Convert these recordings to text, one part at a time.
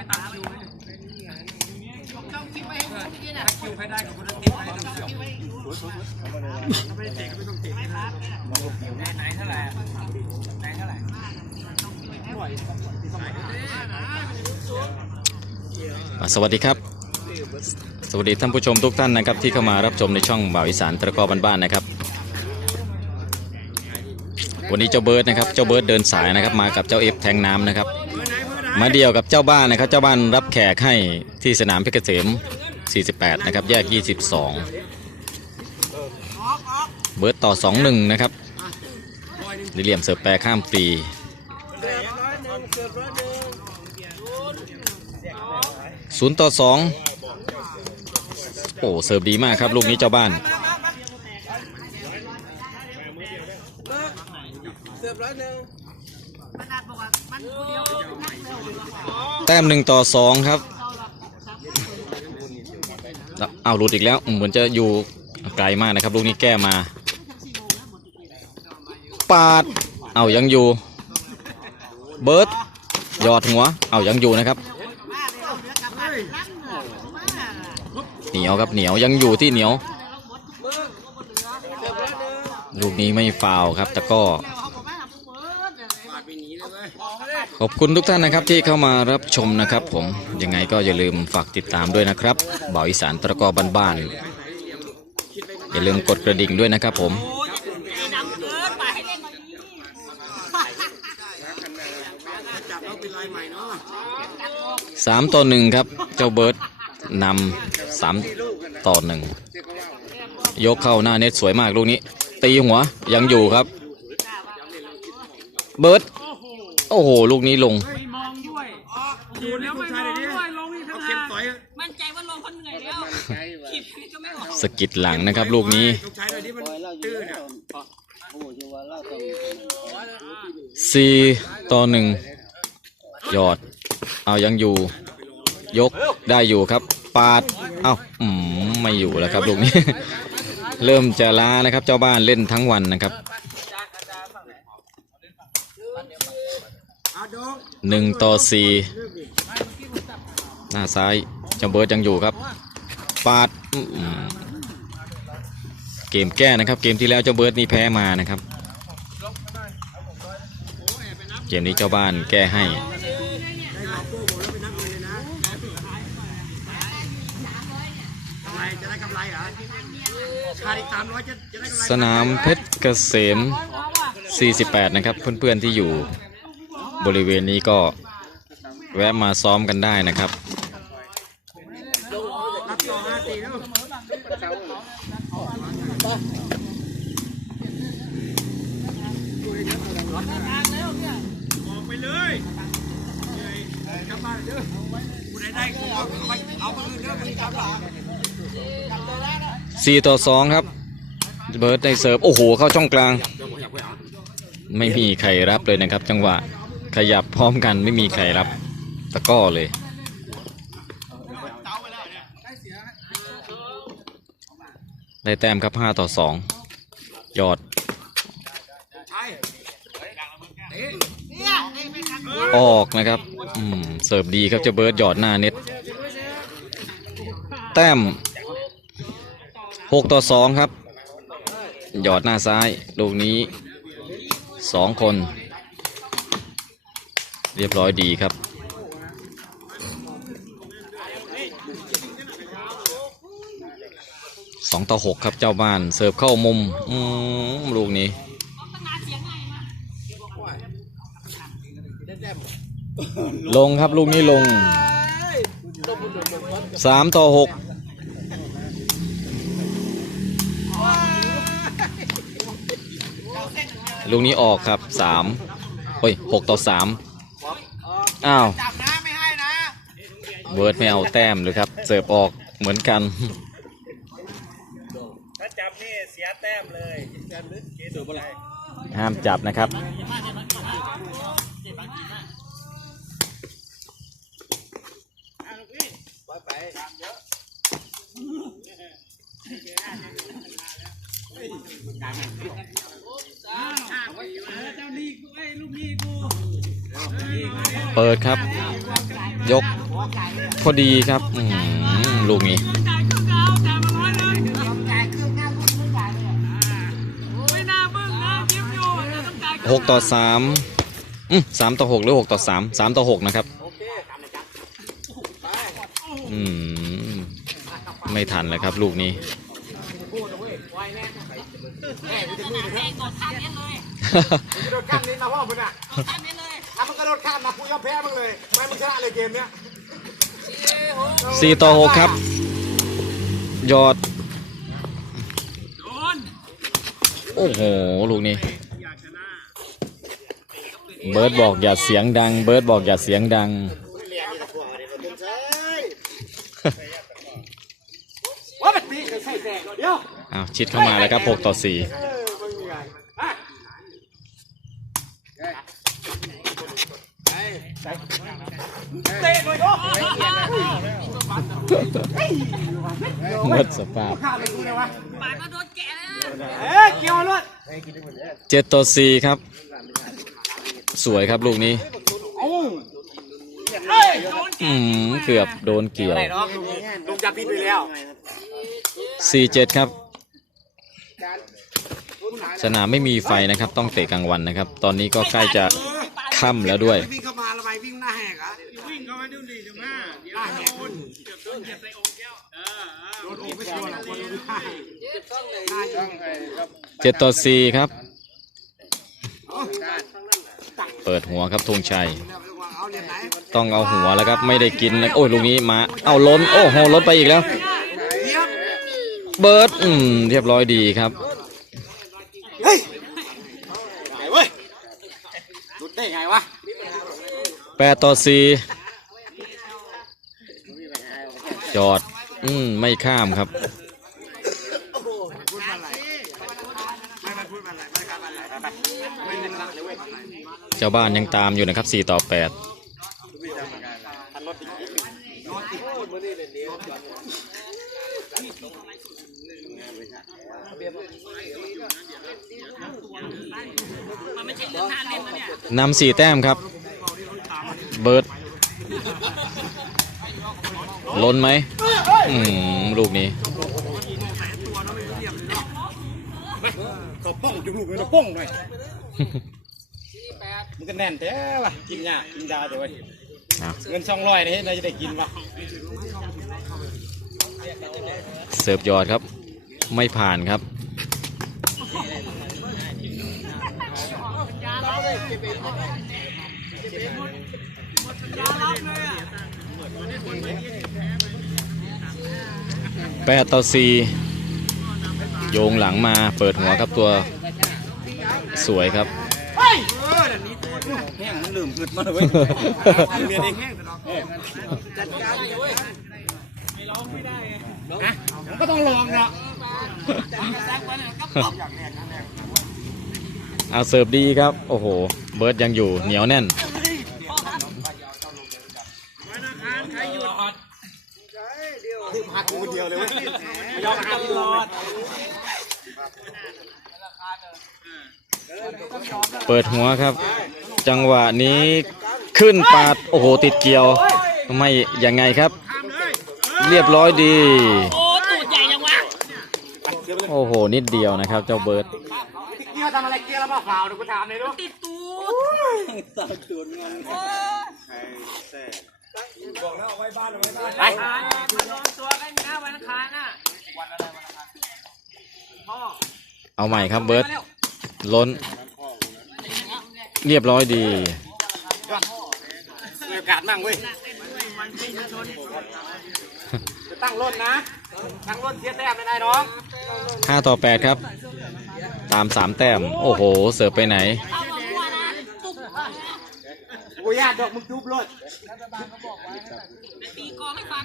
ไม่ตามคิวไหมต้องคิดไว้ให้ดีๆนะถ้าคิวใครได้กับคนนั้นติดไปต้องเสียบถ้าไม่ได้เตะก็ไม่ต้องเตะไหนเท่าไหร่ไหนเท่าไหร่สวัสดีครับ สวัสดีท่านผู้ชมทุกท่านนะครับ ที่เข้ามารับชมในช่องบ่าวอีสานตะกอบ้านๆนะครับ วันนี้เจ้าเบิร์ดนะครับ เจ้าเบิร์ดเดินสายนะครับ มากับเจ้าเอฟแทงน้ำนะครับ มาเดียวกับเจ้าบ้านนะครับ เจ้าบ้านรับแขกให้ที่สนามเพชรเกษม 48 นะครับ แยก 22 เบิร์ดต่อ 2-1 นะครับลิเลียมเสิร์ฟแปรข้ามฟรีศูนย์ต่อสองโอ้เสิร์ฟดีมากครับลูกนี้เจ้าบ้านเสิร์ฟร้านหนึ่ง แต้มหนึ่งต่อสองครับ เอาหลุดอีกแล้ว เหมือนจะอยู่ไกลมากนะครับ ลูกนี้แก้มา ปาด เอายังอยู่ เบิร์ดยอดหัว เอายังอยู่นะครับ เหนียวครับเหนียวยังอยู่ที่เหนียว ลูกนี้ไม่ฟาวครับ แต่ก็ ขอบคุณทุกท่านนะครับที่เข้ามารับชมนะครับ ผมยังไงก็อย่าลืมฝากติดตามด้วยนะครับบ่าวอีสานตะกอบ้านๆอย่าลืมกดกระดิ่งด้วยนะครับ ผมสามต่อหนึ่งครับ เจ้าเบิร์ดนำสามต่อหนึ่งยกเข้าหน้าเน็ตสวยมากลูกนี้ ตีหัวยังอยู่ครับ เบิร์ด โอ้โห ลูกนี้ลงไม่มองด้วยอยู่แล้วไม่มองด้วยลงอีกทั้งหากต่อยมั่นใจว่าลงคนเหนื่อยแล้วคิดก็ไม่ออกสะกิดหลังนะครับ ลูกนี้ ลูกชายเลยที่มันตื้อเนี่ยสี่ต่อหนึ่งยอด เอายังอยู่ ยกได้อยู่ครับ ปาด เอาอืมไม่อยู่แล้วครับ ลูกนี้ เริ่มจะล้านะครับ เจ้าบ้านเล่นทั้งวันนะครับ เอาดง หนึ่งต่อสี่หน้าซ้ายจัมเบิร์ดยังอยู่ครับ ปาดเกมแก้นะครับ เกมที่แล้วเจ้าเบิร์ดนี่แพ้มานะครับ เกมนี้เจ้าบ้านแก้ให้ได้หลอกโก้ผมเงินเกำไรจะได้กำไรเหรอขายสามร้อยจะจะได้กำไรสนามเพชรเกษม 48 นะครับ เพื่อนๆที่อยู่ บริเวณนี้ก็แวะมาซ้อมกันได้นะครับรับต่อห้าตีแล้วอง4ต่อ 2 ครับ เบิร์ดได้เสิร์ฟ โอ้โห เข้าช่องกลาง ไม่มีใครรับเลยนะครับจังหวะ ขยับพร้อมกันไม่มีใครรับตะก้อเลย ได้แต้มครับ 5 ต่อ2ยอด ออกนะครับเสิร์ฟดีครับเจ้าเบิร์ดหยอดหน้าเน็ต แต้ม 6 ต่อ 2 ครับ หยอดหน้าซ้าย ลูกนี้ 2 คน เรียบร้อยดีครับ สองต่อหกครับเจ้าบ้านเสิร์ฟเข้ามุมอืมลูกนี้ลงครับลูกนี้ลงสามต่อหกลูกนี้ออกครับสามเฮ้ยหกต่อสาม อ้าวจับนะไม่ให้นะเบิร์ดไม่เอาแต้มเลยครับ เสิร์ฟออกเหมือนกัน ถ้าจับนี่เสียแต้มเลยแต้มลึกเกสูบอะไรห้ามจับนะครับ เจ้านี่กูไอ้ลูกนี่กู เปิดครับ ยกขอพอดีครับอืมลูกนี้จ่ายเครื่องดาวจ่ายมาร้อยหนึงไม่น่าบึ้งนะยิ้มอยู่แต่ต้องจ่ายเคหรื่องกต่อสามอืมสามต่อหกหรือหกต่อสามสามต่อหกนะครับอืมไม่ทันเลยครับ ลูกนี้แดงกดข้า มนี้เลยโดดข้ามนี้นะพ่อมึงอะกดข้ามนี้เลยถ้ามันกระโดดข้ามนะกูยอมแพ้มึงเลยไม่มึงชนะเลยเกมเนี้ยสี่ต่อหกครับ ยอดโดนโอ้โห ลูกนี้ เบิร์ดบอกอย่าเสียงดัง เบิร์ดบอกอย่าเสียงดัง ว่าแบบนี้ใส่แสกเดียว อ้าว ชิดเข้ามาแล้วครับหกต่อสี่ ยเกี่ยวรถเจ็ดต่อสี่ครับ สวยครับลูกนี้โอ้อืมเกือบโดนเกี่ยวลุงจับผิดไปแล้วสี่เจ็ดครับ สนามไม่มีไฟนะครับ ต้องเตะกลางวันนะครับ ตอนนี้ก็ใกล้จะค่ำแล้วด้วย วิ่งเข้ามาแล้วไปวิ่งหน้าแหกอะวิ่งเข้ามาดูดีจังหน้าหน้าแหกคนโดนโอ้ไม่ชัวร์หรอกคนดูได้หน้าช่องไอ้ครับเจ็ดต่อสี่ครับ เปิดหัวครับธงชัยเอาเหรียญไหนต้องเอาหัวแล้วครับไม่ได้กินนะโอ้ยลูกนี้มา เอาล้น โอ้โหล้นไปอีกแล้วเทียบเบิร์ดอืมเรียบร้อยดีครับเฮ้ยไงเว้ยหลุดได้ไงวะแปดต่อสี่ จอด อืมไม่ข้ามครับ เจ้าบ้านยังตามอยู่นะครับ 4 ต่อ 8นำสี่แต้มครับ เบิร์ด ล้นไหมอืมลูกนี้เขาป้องจุกลูกเลยป้องหน่อยมันก็แน่นแท้ว่ะกินยากินยาเดี๋ยวเว้ยนะเงินสองร้อยนี่เราจะได้กินวะเสิร์ฟยอดครับ ไม่ผ่านครับ แปดต่อสี่โยงหลังมาเปิดหัวครับตัวสวยครับแห้งมันลืมหึดมาเลยเรียนเองแห้งจัดการเลยเว้ยไม่ร้องไม่ได้ไงมันก็ต้องลองนะเอาเสิร์ฟดีครับ โอ้โห เบิร์ดยังอยู่เหนียวแน่น หักกูเดียวเลยเว้ยยอมหักตลอดเปิดหัวครับ จังหวะนี้ขึ้นปาด โอ้โห ติดเกี่ยว ไม่ยังไงครับ เรียบร้อยดี โอ้ตูดใหญ่ยังวะโอ้โห นิดเดียวนะครับ เจ้าเบิร์ดเกียร์ทำอะไรเกียร์แล้วมาฝ่าวเดี๋ยวกูถามเลยลูกติดตูด ไป มาโดนตัวกันนะวันอังคารน่ะเอาใหม่ครับเบิร์ดล้น เรียบร้อยดี มีโอกาสมั่งเว้ยจะตั้งรถนะ ตั้งรถเสียแต้มไม่ได้น้อง5 ต่อ 8 ครับ ตาม 3 แต้ม โอ้โห เสิร์ฟไปไหน เอาบอกว่านะ ตุ๊บ กูญาติดอกมึงทุบรถตีกองให้ฟัง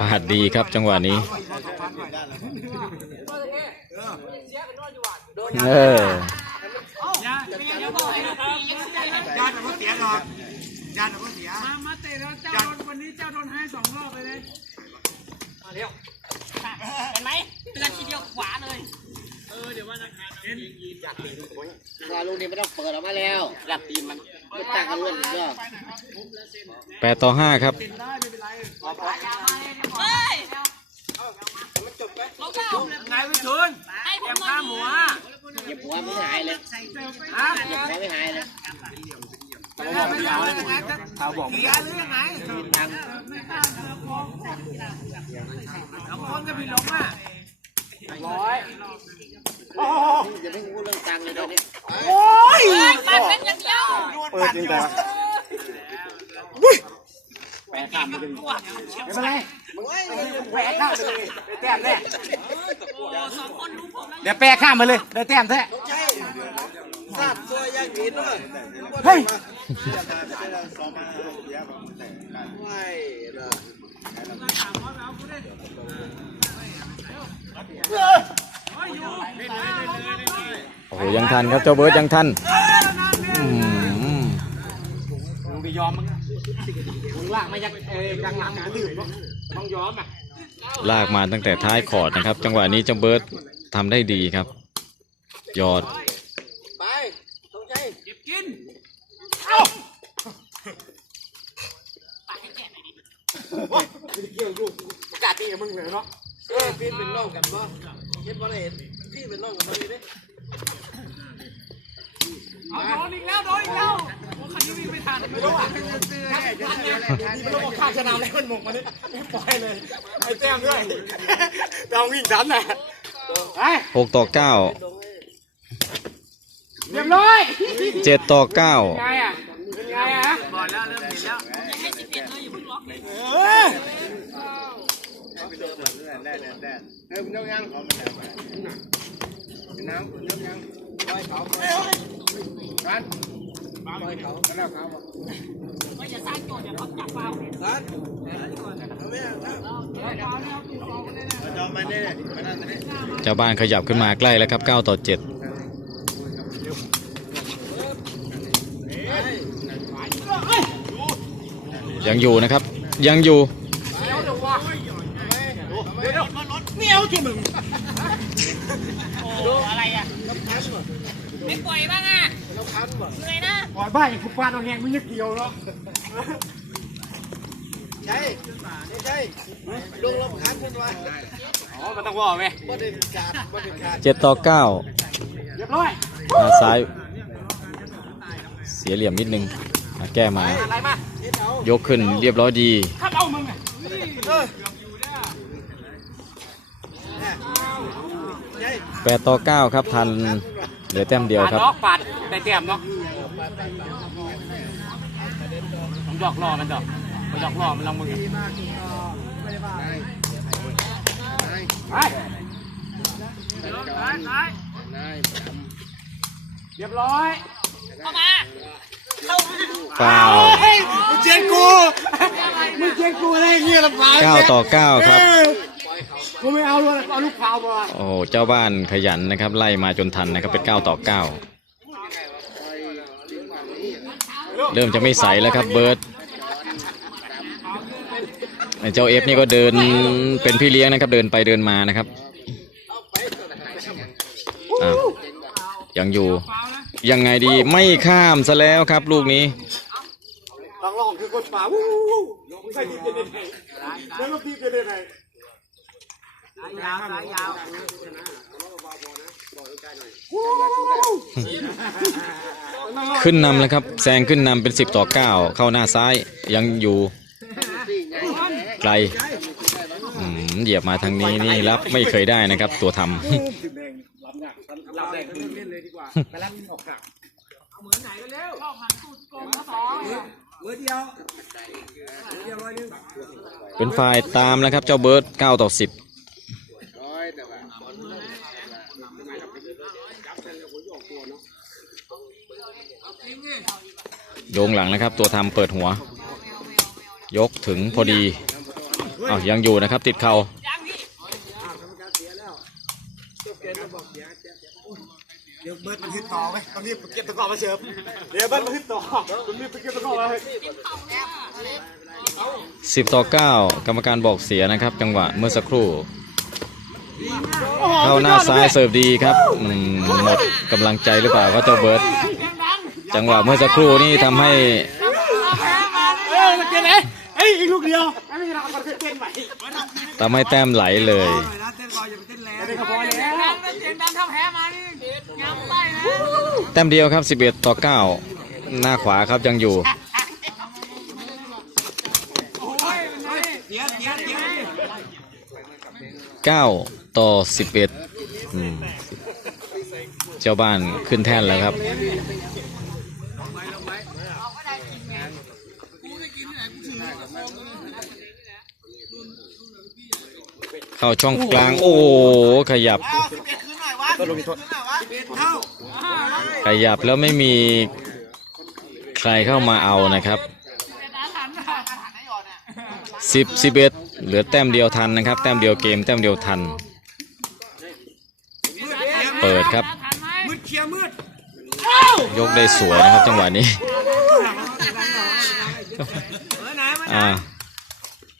ปาดดีครับจังหวะนี้เออญาติมันเสียหรอกญาติมันเสียมามาเตะแล้วเจ้าโดนวันนี้เจ้าโดนให้สองรอบเลยนะเห็นไหมเตือนทีเดียวขวาเลยว่าลูกนี้ไม่ต้องเปิดออกมาแล้วหลับตีนมันไม่ต่างกันเรื่องเรื่องแปดต่อห้าครับเฮ้ยลงเท้าไงพี่ชุนให้ผมเตรียมหน่อข้ายหมูอะเหยียบหัวไม่หายเลยฮะเหยียบหัวไม่หายเลย บอกไม่เอาเลยนะเขาบอกเกียร์หรือยังไงแล้วคนก็พี่ลงอะร้อยโอ้จะไม่พูดเรื่องตังค์เลยตอนนี้เฮ้ยปัดเป็นอย่างเดียวเปิดจริงแต่ไม่เป็นไรแหวกข้ามไปเลยได้แต้มแน่เดี๋ยวแปรข้ามมาเลยได้แต้มแท้ เฮ้ยไม่เลยโอ้โหยังทันครับเจ้าเบิร์ดยังทันอืมมึงไปยอมมึงมึงลากมาจากเอ้กลางหลังหาดื่มเนาะต้องยอมอะลากมาตั้งแต่ท้ายคอร์ดนะครับ จังหวะนี้เจ้าเบิร์ดทำได้ดีครับหยอด ไปตรงใจ เกี่ยวอยู่ประกาศดีกับ มึงเลยเนาะเออพี่เป็นน้องกันบ่เห็นบ่ได้เห็นพี่เป็นน้องกันบ่นี่เด้เอาโดนอีกแล้วโดนอีกแล้วโอ้คันนี้วิ่งไม่ทันไม่รู้อะนี่มันต้องบอกข้ามสนามแล้วมันหมกมาเนี่ยไม่ปล่อยเลยไอ้แต้มด้วยเราวิ่งดันน่ะหกต่อเก้าเรียบร้อยเจ็ดต่อเก้าไงอะเป็นไงอะ บอลแล้วเริ่มผิดแล้ว ยังให้สิบเอ็ดเลยอย่าเพิ่งล็อกเลย เออ เออน้องยังน้ำน้ำยังปล่อยเขาปล่อยเขากันปล่อยเขาแล้วเขาบ่ก็อย่าสร้างโจทย์อย่าล็อกจับเปล่ากันเอาไม่เอาจอมาเนี่ยมานั่นนี่เจ้าบ้านขยับขึ้นมาใกล้แล้วครับเก้าต่อเจ็ดยังอยู่นะครับ ยังอยู่ โอ้อะไรอะไม่ปล่อยบ้างอะเหนื่อยนะปล่อยบ้านอย่างกูฟาดเอาแหงมึงจะเกี่ยวเนาะใช่ใช่ลงลงคันขึ้นมาอ๋อมันต้องว่าไหมบ่ได้ขาดบ่ได้ขาดเจ็ดต่อเก้าเรียบร้อยหน้าซ้ายเสียเหลี่ยมนิดนึงมาแก้มาอะไรมายกขึ้นเรียบร้อยดี ขับเอามึงอะ แปดต่อเก้าครับทันเหลือแต้มเดียวครับนาะปาดได้แต้มเนาะผมหยอกล้อมันดอกผมหยอกล้อมันลองมึงไปเรียบร้อยเข้ามาเข้าเก้ามึงเชียงกูมึงเชียงกูอะไรเงี้ยลำบากเก้าต่อเก้าครับ กูไม่เอาเลยเอาลูกขาวมาโอ้โหเจ้าบ้านขยันนะครับ ไล่มาจนทันนะครับเป็นเก้าต่อเก้าเริ่มจะไม่ใสแล้วครับเบิร์ตไอ้เจ้าเอฟนี่ก็เดินเป็นพี่เลี้ยงนะครับ เดินไปเดินมานะครับอ้าวยังอยู่ยังไงดีไม่ข้ามซะแล้วครับ ลูกนี้ลองลองคือคนป่าวู้วู้วู้ไม่ใช่ทีมเจเนไทยแล้วลูกทีมเจเนไท ยยาวสายยาวขึ้นนำแล้วครับแซงขึ้นนำเป็นสิบต่อเก้าเข้าหน้าซ้ายยังอยู่ไกลอืมเหยียบมาทางนี้นี่รับไม่เคยได้นะครับ ตัวทำเราแดงเล่นเลยดีกว่าไปรับออกห่างมือเดียวมือเดียวร้อยนึงเป็นฝ่ายตามแล้วครับ เจ้าเบิร์ดเก้าต่อสิบร้อยแต่ว่า โยงหลังนะครับ ตัวทำเปิดหัว ยกถึงพอดีอ้าวยังอยู่นะครับ ติดเข่ายังพี่เดี๋ยวเบิร์ดมันขึ้นต่อไหมตอนนี้เก็บตะกร้อมาเชิมเดี๋ยวเบิร์ดมันขึ้นต่อตอนนี้ไปเก็บตะกร้อมาเลยเต็มเข่าเนี่ย10ต่อ9กรรมการบอกเสียนะครับ จังหวะเมื่อสักครู่ เข้าหน้าซ้ายเสิร์ฟดีครับอืมหมดกำลังใจหรือเปล่าก็เจ้าเบิร์ตจังหวะเมื่อสักครู่นี่ทำให้เออมันเกินเลยเฮ้ยอีกลูกเดียวไอ้ไม่ใช่เราเอาเต้นใหม่ทำให้แต้มไหลเลย เต้นก่อนอย่าไปเต้นแรงเต้นก็พอแล้วเสียงดังเท่าแพ้มานี่งามไปนะแต้มเดียวครับ 11 ต่อ 9 หน้าขวาครับยังอยู่เดี๋ยวเดี๋ยวเดี๋ยว9 ต่อ 11อืมเจ้าบ้านขึ้นแท่นแล้วครับ เข้าช่องกลาง โอ้โหขยับ ขยับแล้วไม่มีใครเข้ามาเอานะครับสิบสิบเอ็ดเหลือแต้มเดียวทันนะครับ แต้มเดียวเกม แต้มเดียวทัน เปิดครับ มืดเคลียร์มืดยกได้สวยนะครับจังหวะนี้เออไหนมาอ่า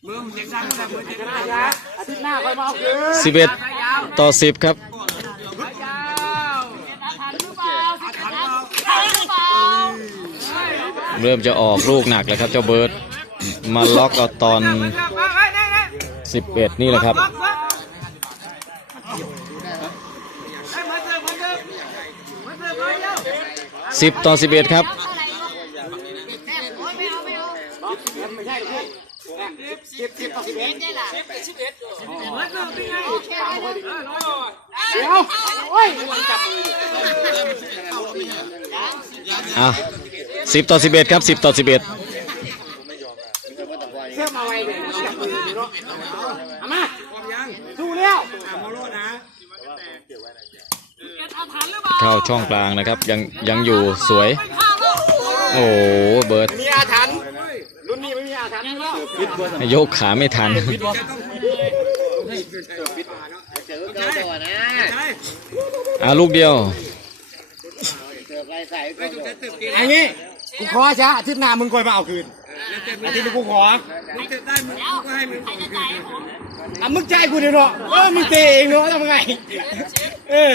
มือผมเสียงดังแต่มือเสียงดังยาอาทิตย์หน้าค่อยมาเอาคืนสิบเอ็ดต่อสิบครับเริ่มจะออกลูกหนักแล้วครับเจ้าเบิร์ดมาล็อกเอาตอน 11 นี่แหละครับ 10ต่อ11ครับสิบสิบต่อสิบเอ็ดอะ10ต่อ11ครับ10ต่อ11เอมาไว้เลยจับมือเนาะเอามาสู้แล้วมาโลนะ เข้าช่องกลางนะครับ ยังยังอยู่สวย โอ้โหเบิร์ดมีอาถรรพ์รุ่นนี้ไม่มีอาถรรพ์แล้วยกขาไม่ทันอะลูกเดียวอันนี้กูขอช้าอาทิตย์หน้ามึงคอยมาเอาคืนอาทิตย์นี้กูขอมึงจะได้มึงก็ให้มึงอะมึงใจกูเดี๋ยวเนาะเออมึงเตะเองเนาะทำไงเออ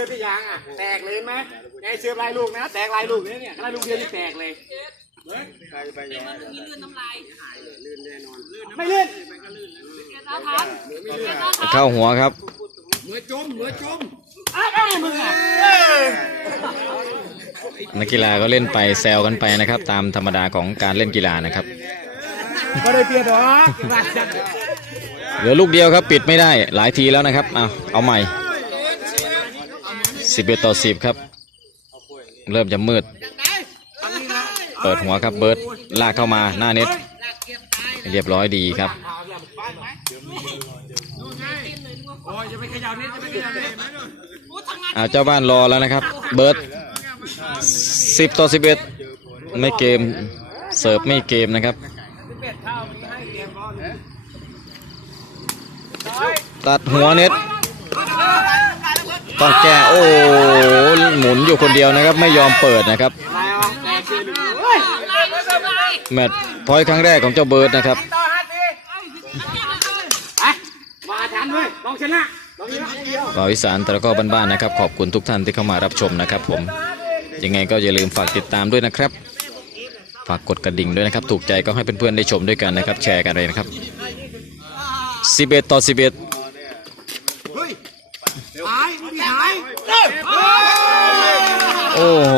สื้อพี่ยางอะแตกเลยไหมไงเสื้อลายลูกนะ แตกลายลูกเนี่ยเนี่ยลายลูกเดียวนี่แตกเลยไม่เล่นเข้าหัวครับเหมือจมเหมือจมอ้าวมึงอะนักกีฬาก็เล่นไปแซวกันไปนะครับ ตามธรรมดาของการเล่นกีฬานะครับก็ได้เปลี่ยนหรอเหลือลูกเดียวครับปิดไม่ได้หลายทีแล้วนะครับเอาเอาใหม่ 11ต่อ10ครับ เริ่มจะมืด เปิดหัวครับเบิร์ดลากเข้ามาหน้าเน็ต เรียบร้อยดีครับอาเจ้าบ้านรอแล้วนะครับ เบิร์ด10ต่อ11ไม่เกมเสิร์ฟไม่เกมนะครับ ตัดหัวเน็ต ต้องแก้โอ้โหหมุนอยู่คนเดียวนะครับ ไม่ยอมเปิดนะครับ แมตช์พอยต์ครั้งแรกของเจ้าเบิร์ดนะครับต่อฮัทดิไปมาทันเว้ยลองชนะลองชนะเดียวบ่าวอีสานแต่ละก็บ้านๆนะครับ ขอบคุณทุกท่านที่เข้ามารับชมนะครับ ผมยังไงก็อย่าลืมฝากติดตามด้วยนะครับ ฝากกดกระดิ่งด้วยนะครับ ถูกใจก็ให้เพื่อนๆได้ชมด้วยกันนะครับ แชร์กันเลยนะครับ 11 ต่อ 11 หายมึงหายโอ้โห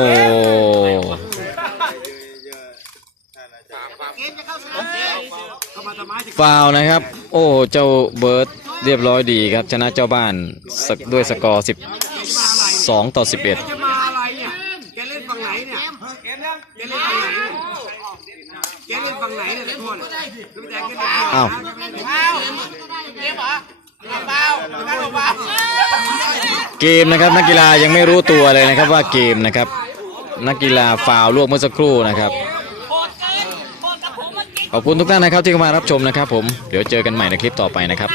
เข้ามาทำไมจะฟาวนะครับ โอ้เจ้าเบิร์ดเรียบร้อยดีครับ ชนะเจ้าบ้านสักด้วยสกอร์12 ต่อ 11อ้าว เกมนะครับนักกีฬายังไม่รู้ตัวเลยนะครับว่าเกมนะครับ นักกีฬาฟาวลวกเมื่อสักครู่นะครับขอบคุณทุกท่านนะครับที่เข้ามารับชมนะครับ ผมเดี๋ยวเจอกันใหม่ในคลิปต่อไปนะครับ